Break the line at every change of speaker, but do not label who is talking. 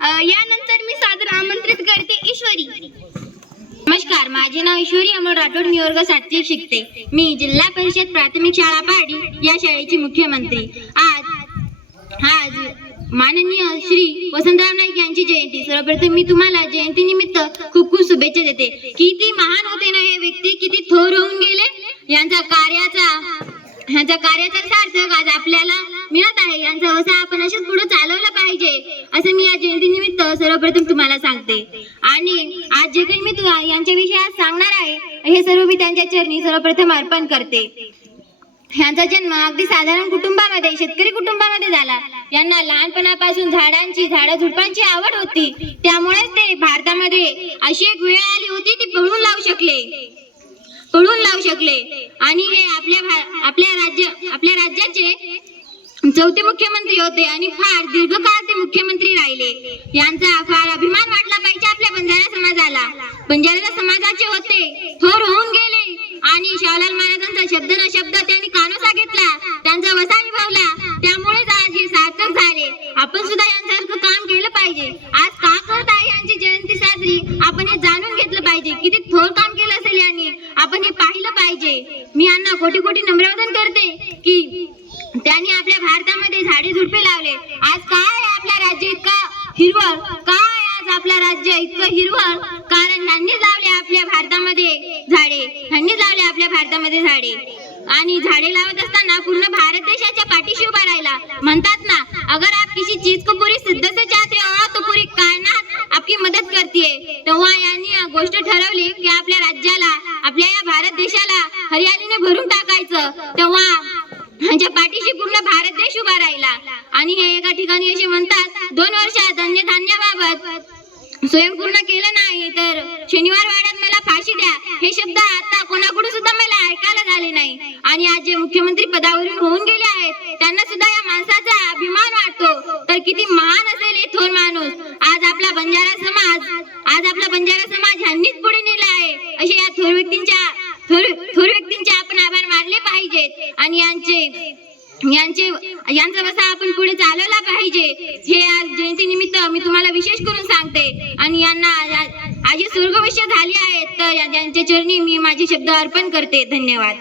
यानंतर मी सादर आमंत्रित करते ईश्वरी.
नमस्कार माझे नाव ईश्वरी अमोल राठोड मी वर्ग सातवी शिकते. मी जिल्हा परिषद प्राथमिक शाळा पाडी या शाळेची मुख्यमंत्री. आज आज माननीय श्री वसंतराव नाईक यांची जयंती. सर्वप्रथम मी तुम्हाला जयंती निमित्त खूप खूप शुभेच्छा देते. किती महान होते ना हे व्यक्ती किती थोर होऊन गेले. यांचा कार्याचा यांचा कार्याचा सार्थक आज आपल्याला मिळत आहे. यांचा व्यवसाय आपण असेच पुढे चालवला आहे असं मी या जयंतीनिमित्त सर्वप्रथम तुम्हाला सांगते. आणि आज जे काही मी तुला यांच्याविषयी आज सांगणार आहे हे सर्व मी त्यांच्या चरणी सर्वप्रथम अर्पण करते. यांचा जन्म अगदी साधारण कुटुंबामध्ये शेतकरी कुटुंबामध्ये झाला. यांना लहानपणापासून झाडांची झाडा झुडपांची आवड होती. त्यामुळेच ते भारतामध्ये अशी एक वेळ आली होती ती पळून लावू शकले. पळून लावू शकले. आणि हे आपल्या भा- आपल्या राज्य आपल्या राज्याचे चौथे मुख्यमंत्री होते आणि फार दीर्घकाळ ते मुख्यमंत्री राहिले. यांचा फार अभिमान वाटला पाहिजे आपल्या बंजारा समाजाला. बंजारा समाजाचे होते थोर होऊन गेले आणि शाहलाल महाराजांचा शब्द न शब्द त्यांनी कानोसा घेतला त्यांचा वसा निभावला त्यामुळेच आज हे सार्थक झाले. आपण सुद्धा यांच्यासारखं काम केलं पाहिजे. आज का करत आहे यांची जयंती साजरी? आपण हे जाणून घेतलं पाहिजे. किती थोर काम केलं असेल यांनी. आपण हे पाहिलं पाहिजे. मी यांना कोटी कोटी नम्रवदन करते की त्यांनी आपल्या भारतामध्ये झाडे झुडपे लावले. आज काय आपल्या राज्य इतका हिरवळ? काय आज आपलं राज्य इतकं हिरवळ? कारण ह्यांनी लावले आपल्या भारतामध्ये झाडे. ह्यांनी लावले आपल्या भारतामध्ये झाडे. आणि झाडे लावत असताना पूर्ण भारत देशाच्या पाठीशी उभा राहिला. म्हणतात ना अगर आप किसी चीज को पूरी सिद्ध से चाहते हो तो पूरी कायनात आपकी मदत करते तेव्हा यांनी गोष्ट ठरवली की आपल्या राज्याला आपल्या या भारत देशाला हरियालीने भरून टाकायचं. तेव्हा ह्यांच्या पाठीशी पूर्ण भारत देश उभा राहिला. आणि हे एका ठिकाणी असे म्हणतात दोन वर्षात अन्य धान्याबाबत स्वयंपूर्ण केलं नाही तर शनिवार वाड्यात मला फाशी द्या. हे शब्द आता कोणाकडून सुद्धा मला ऐकायला झाले नाही. आणि आज जे मुख्यमंत्री पदावरून होऊन गेले आहेत त्यांना सुद्धा या माणसाचा अभिमान वाटतो. तर किती महान असेल हे थोर माणूस. आज आपला बंजारा समाज आज आपला बंजारा समाज ह्यांनीच पुढे नेला आहे. असे या थोर व्यक्तींच्या थोर थोर व्यक्तींचे आपण आभार मानले पाहिजेत आणि यांचे यांचे यांचा वसा आपण पुढे चालवला पाहिजे. हे आज जयंती निमित्त मी तुम्हाला विशेष करून सांगते. आणि यांना आज हे स्वर्गवश्य आहेत. तर या- यांच्या चरणी मी माझे शब्द अर्पण करते. धन्यवाद.